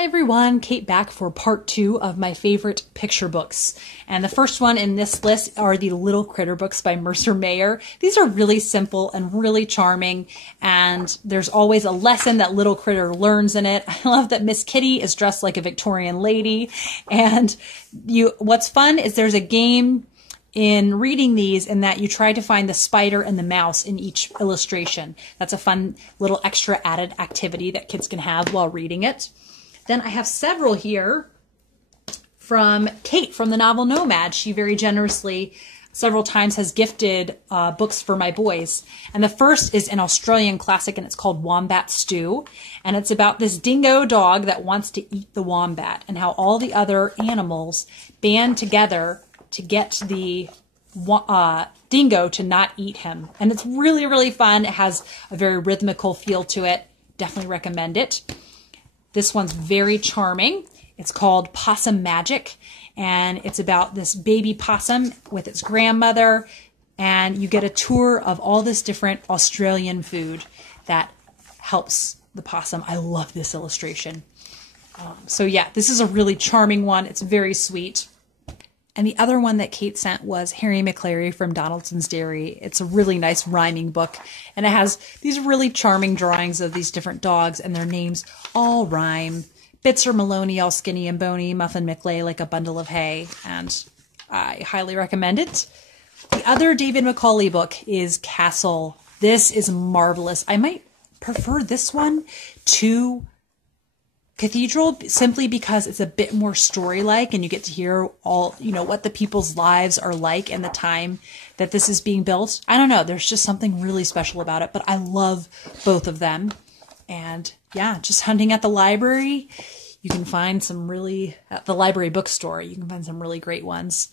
Hi everyone, Kate back for part 2 of my favorite picture books. And the first one in this list are the Little Critter books by Mercer Mayer. These are really simple and really charming, and there's always a lesson that Little Critter learns in it. I love that Miss Kitty is dressed like a Victorian lady, and what's fun is there's a game in reading these in that you try to find the spider and the mouse in each illustration. That's a fun little extra added activity that kids can have while reading it. Then I have several here from Kate from the novel Nomad. She very generously several times has gifted books for my boys. And the first is an Australian classic, and it's called Wombat Stew. And it's about this dingo dog that wants to eat the wombat and how all the other animals band together to get the dingo to not eat him. And it's really, really fun. It has a very rhythmical feel to it. Definitely recommend it. This one's very charming. It's called Possum Magic, and it's about this baby possum with its grandmother, and you get a tour of all this different Australian food that helps the possum. I love this illustration. So yeah, this is a really charming one. It's very sweet. And the other one that Kate sent was Harry McClary from Donaldson's Dairy. It's a really nice rhyming book, and it has these really charming drawings of these different dogs, and their names all rhyme. Bitzer Maloney, all skinny and bony, Muffin McLay like a bundle of hay, and I highly recommend it. The other David Macaulay book is Castle. This is marvelous. I might prefer this one to Cathedral simply because it's a bit more story-like, and you get to hear all, what the people's lives are like in the time that this is being built. I don't know. There's just something really special about it, but I love both of them. And yeah, just hunting at the library, you can find some really, at the library bookstore, you can find some really great ones.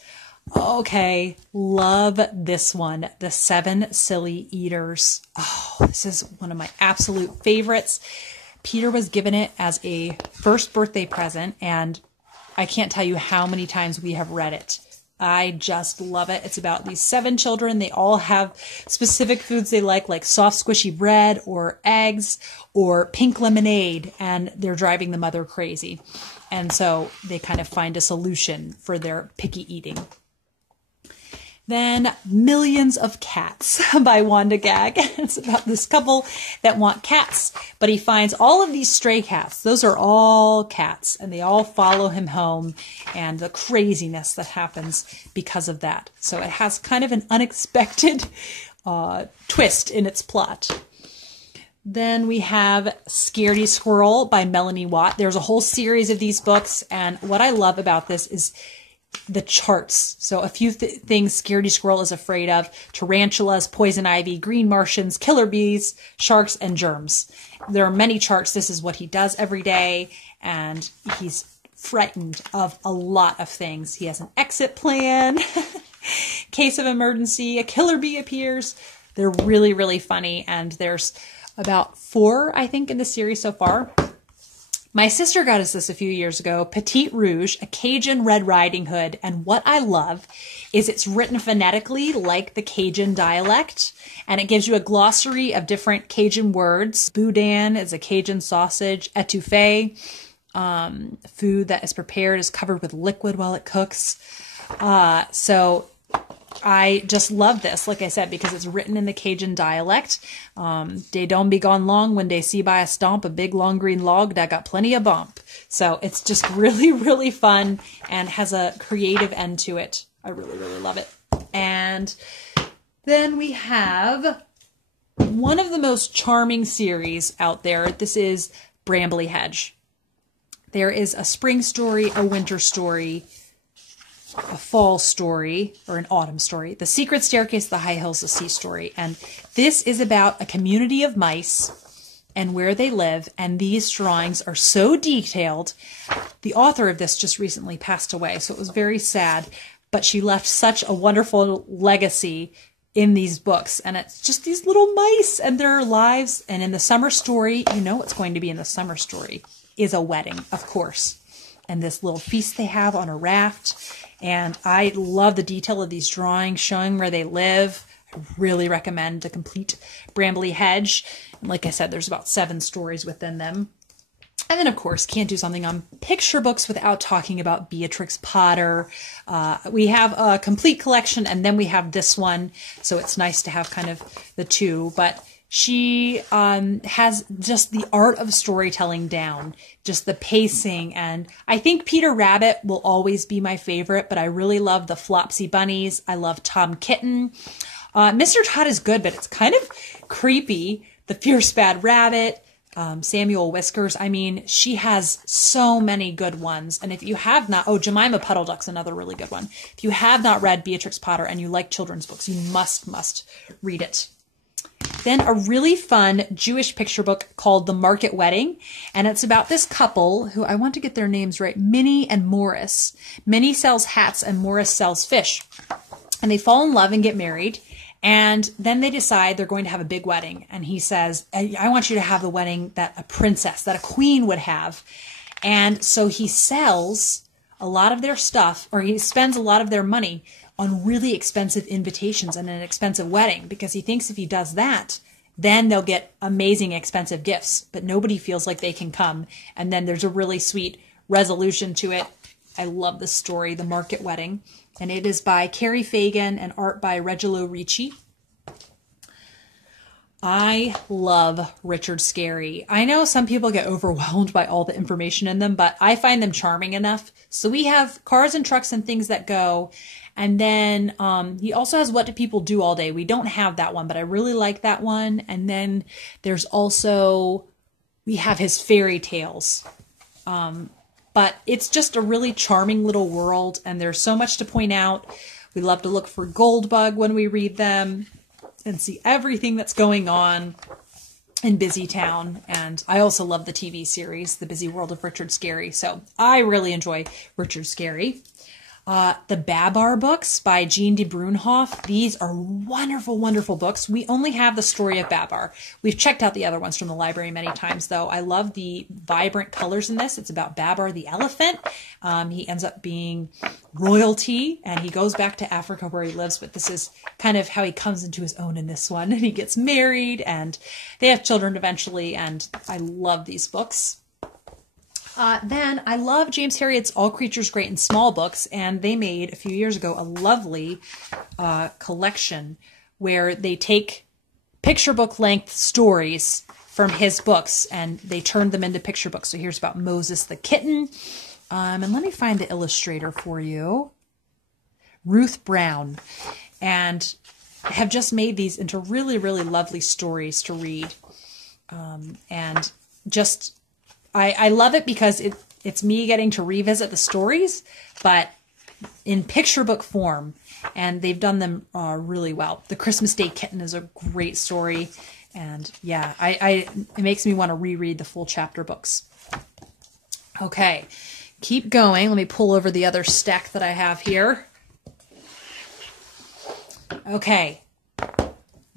Okay, love this one, The Seven Silly Eaters. Oh, this is one of my absolute favorites. Peter was given it as a first birthday present, and I can't tell you how many times we have read it. I just love it. It's about these 7 children. They all have specific foods they like soft squishy bread or eggs or pink lemonade, and they're driving the mother crazy. And so they kind of find a solution for their picky eating. Then Millions of Cats by Wanda Gag. It's about this couple that want cats, but he finds all of these stray cats. Those are all cats, and they all follow him home, and the craziness that happens because of that. So it has kind of an unexpected twist in its plot. Then we have Scaredy Squirrel by Melanie Watt. There's a whole series of these books, and what I love about this is the charts. So a few things Scaredy Squirrel is afraid of: tarantulas, poison ivy, green Martians, killer bees, sharks, and germs. There are many charts. This is what he does every day, and he's frightened of a lot of things. He has an exit plan. Case of emergency, a killer bee appears. They're really, really funny, and there's about 4, I think, in the series so far. My sister got us this a few years ago, Petite Rouge, a Cajun Red Riding Hood, and what I love is it's written phonetically like the Cajun dialect, and it gives you a glossary of different Cajun words. Boudin is a Cajun sausage. Etouffee, food that is prepared is covered with liquid while it cooks. So I just love this, like I said, because it's written in the Cajun dialect. Dey don't be gone long when dey see by a stomp a big long green log that got plenty of bump. So it's just really, really fun and has a creative end to it. I really, really love it. And then we have one of the most charming series out there. This is Brambly Hedge. There is a spring story, a winter story, a fall story, or an autumn story, The Secret Staircase, The High Hills, The Sea story. And this is about a community of mice and where they live. And these drawings are so detailed. The author of this just recently passed away, so it was very sad. But she left such a wonderful legacy in these books. And it's just these little mice and their lives. And in the summer story, you know what's going to be in the summer story is a wedding, of course. And this little feast they have on a raft. And I love the detail of these drawings showing where they live. I really recommend the complete Brambly Hedge. And like I said, there's about 7 stories within them. And then, of course, can't do something on picture books without talking about Beatrix Potter. We have a complete collection, and then we have this one, so it's nice to have kind of the two. But she has just the art of storytelling down, just the pacing. And I think Peter Rabbit will always be my favorite, but I really love the Flopsy Bunnies. I love Tom Kitten. Mr. Todd is good, but it's kind of creepy. The Fierce Bad Rabbit. Samuel Whiskers. I mean, she has so many good ones. And if you have not, oh, Jemima Puddle Duck's another really good one. If you have not read Beatrix Potter and you like children's books, you must read it. Then a really fun Jewish picture book called The Market Wedding. And it's about this couple who, I want to get their names right, Minnie and Morris. Minnie sells hats and Morris sells fish. And they fall in love and get married. And then they decide they're going to have a big wedding. And he says, I want you to have the wedding that a princess, that a queen would have. And so he sells a lot of their stuff, or he spends a lot of their money on really expensive invitations and an expensive wedding, because he thinks if he does that, then they'll get amazing expensive gifts, but nobody feels like they can come. And then there's a really sweet resolution to it. I love this story, The Market Wedding. And it is by Carrie Fagan and art by Regilo Ricci. I love Richard Scarry. I know some people get overwhelmed by all the information in them, but I find them charming enough. So we have Cars and Trucks and Things That Go. And then he also has What Do People Do All Day? We don't have that one, but I really like that one. And then there's also, we have his fairy tales. But it's just a really charming little world, and there's so much to point out. We love to look for Goldbug when we read them and see everything that's going on in Busy Town. And I also love the TV series, The Busy World of Richard Scarry. So I really enjoy Richard Scarry. The Babar books by Jean Debruyne Hoff. These are wonderful, wonderful books. We only have the story of Babar. We've checked out the other ones from the library many times, though. I love the vibrant colors in this. It's about Babar the elephant. He ends up being royalty, and he goes back to Africa where he lives, but this is kind of how he comes into his own in this one. And he gets married, and they have children eventually, and I love these books. Then I love James Harriet's All Creatures Great and Small books, and they made a few years ago a lovely collection where they take picture book length stories from his books and they turned them into picture books. So here's about Moses the kitten. And let me find the illustrator for you. Ruth Brown. And have just made these into really, really lovely stories to read. And just... I love it because it's me getting to revisit the stories, but in picture book form, and they've done them really well. The Christmas Day Kitten is a great story, and yeah, it makes me want to reread the full chapter books. Okay, keep going. Let me pull over the other stack that I have here. Okay.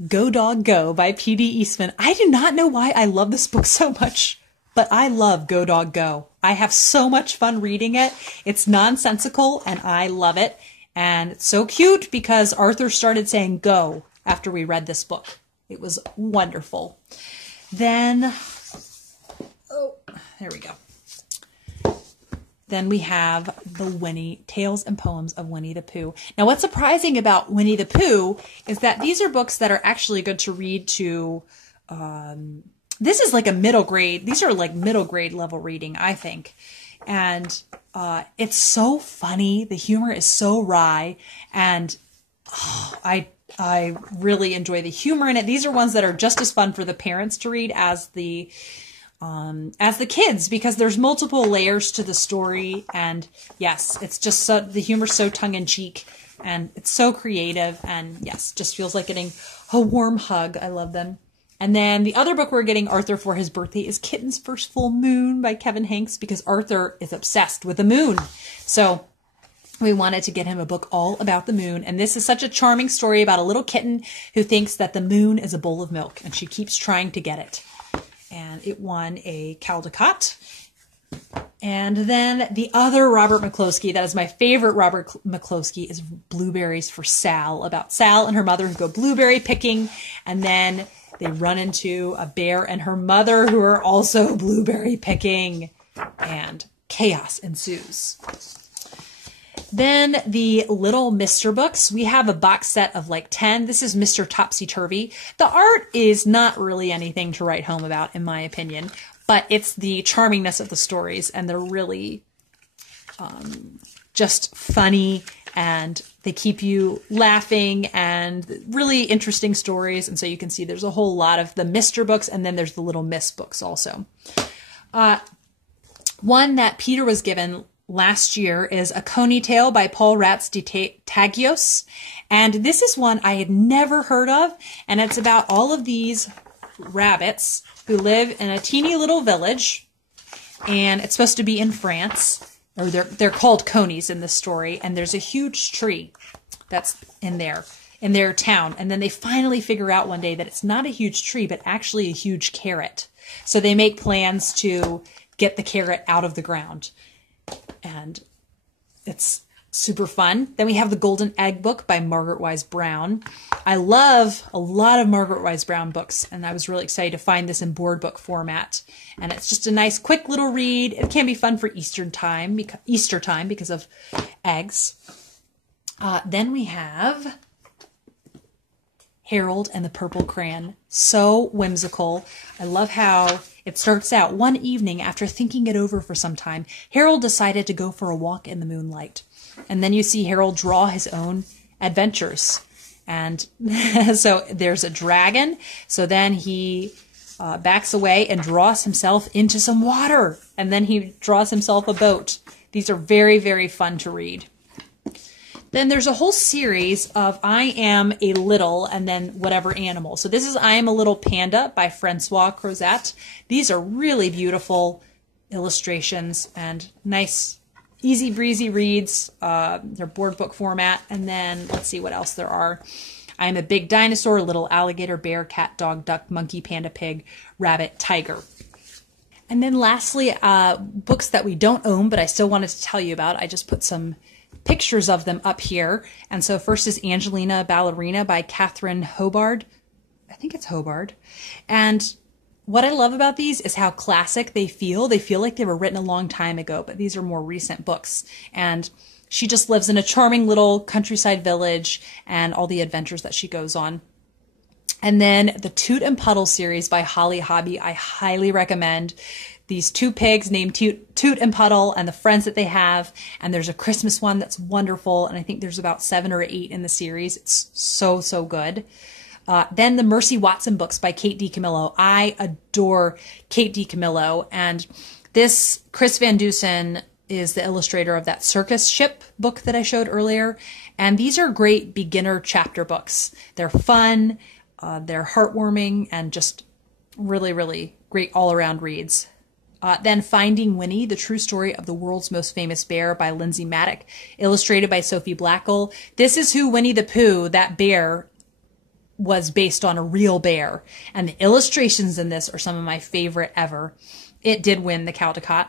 Go Dog Go by Peavy Eastman. I do not know why I love this book so much. But I love Go Dog Go. I have so much fun reading it. It's nonsensical, and I love it. And it's so cute because Arthur started saying go after we read this book. It was wonderful. Then, oh, there we go. Then we have the Tales and Poems of Winnie the Pooh. Now, what's surprising about Winnie the Pooh is that these are books that are actually good to read to... This is like a middle grade. These are like middle grade level reading, I think. And it's so funny. The humor is so wry. And I really enjoy the humor in it. These are ones that are just as fun for the parents to read as the kids, because there's multiple layers to the story. And yes, it's just so, the humor's so tongue-in-cheek. And it's so creative. And yes, just feels like getting a warm hug. I love them. And then the other book we're getting Arthur for his birthday is Kitten's First Full Moon by Kevin Hanks, because Arthur is obsessed with the moon. So we wanted to get him a book all about the moon. And this is such a charming story about a little kitten who thinks that the moon is a bowl of milk, and she keeps trying to get it. And it won a Caldecott. And then the other Robert McCloskey, that is my favorite Robert McCloskey, is Blueberries for Sal, about Sal and her mother who go blueberry picking, and then they run into a bear and her mother who are also blueberry picking, and chaos ensues. Then the Little Mr. books. We have a box set of like 10. This is Mr. Topsy Turvy. The art is not really anything to write home about, in my opinion, but it's the charmingness of the stories, and they're really just funny, and they keep you laughing, and really interesting stories. And so you can see there's a whole lot of the Mr. books, and then there's the Little Miss books also. One that Peter was given last year is A Coney Tale by Paul Ratz de Tagios. And this is one I had never heard of. And it's about all of these rabbits who live in a teeny little village. And it's supposed to be in France. Or they're called conies in this story. And there's a huge tree that's in their town. And then they finally figure out one day that it's not a huge tree, but actually a huge carrot. So they make plans to get the carrot out of the ground. And it's super fun. Then we have the Golden Egg book by Margaret Wise Brown. I love a lot of Margaret Wise Brown books, and I was really excited to find this in board book format. And it's just a nice, quick little read. It can be fun for Easter time because of eggs. Then we have Harold and the Purple Crayon. So whimsical. I love how it starts out one evening after thinking it over for some time. Harold decided to go for a walk in the moonlight. And then you see Harold draw his own adventures. And so there's a dragon. So then he backs away and draws himself into some water. And then he draws himself a boat. These are very, very fun to read. Then there's a whole series of I Am a Little and then whatever animal. So this is I Am a Little Panda by Francois Crozat. These are really beautiful illustrations and nice, easy breezy reads. They're board book format. And then let's see what else there are. I Am a Big Dinosaur, Little Alligator, Bear, Cat, Dog, Duck, Monkey, Panda, Pig, Rabbit, Tiger. And then lastly, books that we don't own, but I still wanted to tell you about. I just put some pictures of them up here. And so first is Angelina Ballerina by Catherine Hobard. I think it's Hobard. And what I love about these is how classic they feel. They feel like they were written a long time ago, but these are more recent books. And she just lives in a charming little countryside village and all the adventures that she goes on. And then the Toot and Puddle series by Holly Hobby, I highly recommend. These two pigs named Toot and Puddle and the friends that they have. And there's a Christmas one that's wonderful. And I think there's about 7 or 8 in the series. It's so, so good. Then the Mercy Watson books by Kate DiCamillo. I adore Kate DiCamillo. And this, Chris Van Dusen is the illustrator of that Circus Ship book that I showed earlier. And these are great beginner chapter books. They're fun, they're heartwarming, and just really, really great all-around reads. Then Finding Winnie, The True Story of the World's Most Famous Bear by Lindsay Maddock, illustrated by Sophie Blackall. This is who Winnie the Pooh, that bear, was based on a real bear. And the illustrations in this are some of my favorite ever. It did win the Caldecott.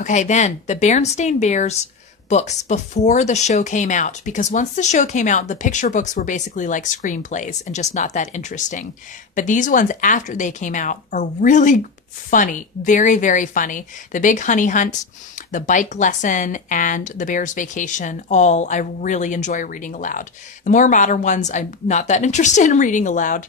Okay, then the Berenstain Bears books before the show came out, because once the show came out, the picture books were basically like screenplays and just not that interesting. But these ones after they came out are really funny, very, very funny. The Big Honey Hunt, The Bike Lesson, and The Bear's Vacation, all I really enjoy reading aloud. The more modern ones, I'm not that interested in reading aloud.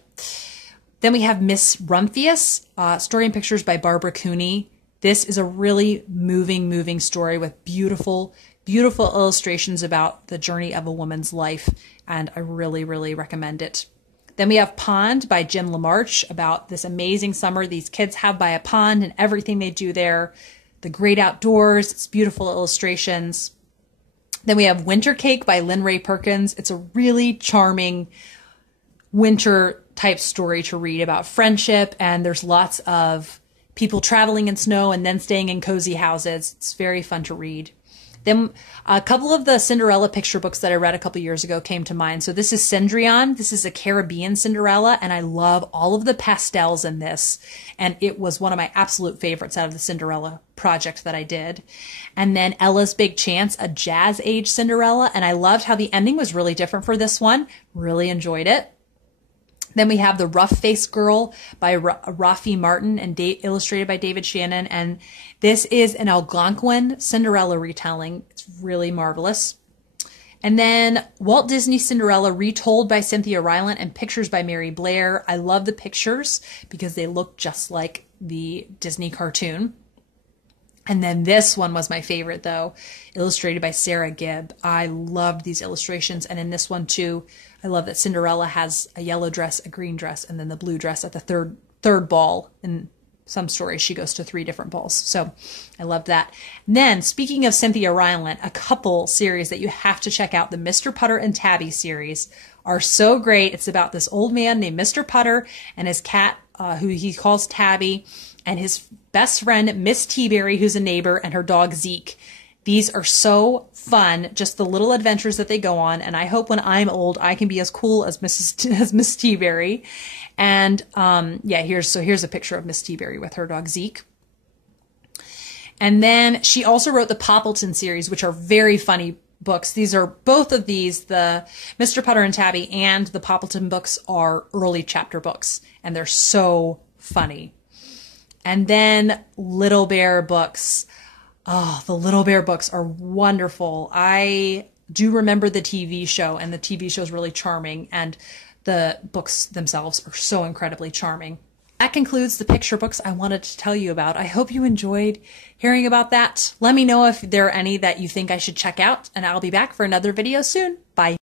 Then we have Miss Rumphius, Story and Pictures by Barbara Cooney. This is a really moving story with beautiful, beautiful illustrations about the journey of a woman's life, and I really, really recommend it. Then we have Pond by Jim LaMarche, about this amazing summer these kids have by a pond and everything they do there. The great outdoors, it's beautiful illustrations. Then we have Winter Cake by Lynn Ray Perkins. It's a really charming winter type story to read about friendship, and there's lots of people traveling in snow and then staying in cozy houses. It's very fun to read. Then a couple of the Cinderella picture books that I read a couple years ago came to mind. So this is Cendrillon. This is a Caribbean Cinderella, and I love all of the pastels in this. And it was one of my absolute favorites out of the Cinderella project that I did. And then Ella's Big Chance, a jazz age Cinderella. And I loved how the ending was really different for this one. Really enjoyed it. Then we have The Rough-Faced Girl by Rafi Martin and illustrated by David Shannon. And this is an Algonquin Cinderella retelling. It's really marvelous. And then Walt Disney Cinderella retold by Cynthia Rylant and pictures by Mary Blair. I love the pictures because they look just like the Disney cartoon. And then this one was my favorite, though, illustrated by Sarah Gibb. I loved these illustrations. And in this one, too, I love that Cinderella has a yellow dress, a green dress, and then the blue dress at the third ball. In some stories, she goes to 3 different balls. So I love that. And then, speaking of Cynthia Rylant, a couple series that you have to check out, the Mr. Putter and Tabby series, are so great. It's about this old man named Mr. Putter and his cat, who he calls Tabby, and his best friend, Miss Teaberry, who's a neighbor, and her dog, Zeke. These are so fun, just the little adventures that they go on, and I hope when I'm old, I can be as cool as Miss Teaberry. And yeah, here's a picture of Miss Teaberry with her dog, Zeke. And then she also wrote the Poppleton series, which are very funny books. Both of these, the Mr. Putter and Tabby and the Poppleton books, are early chapter books, and they're so funny. And then Little Bear books. Oh, the Little Bear books are wonderful. I do remember the TV show, and the TV show is really charming, and the books themselves are so incredibly charming. That concludes the picture books I wanted to tell you about. I hope you enjoyed hearing about that. Let me know if there are any that you think I should check out, and I'll be back for another video soon. Bye.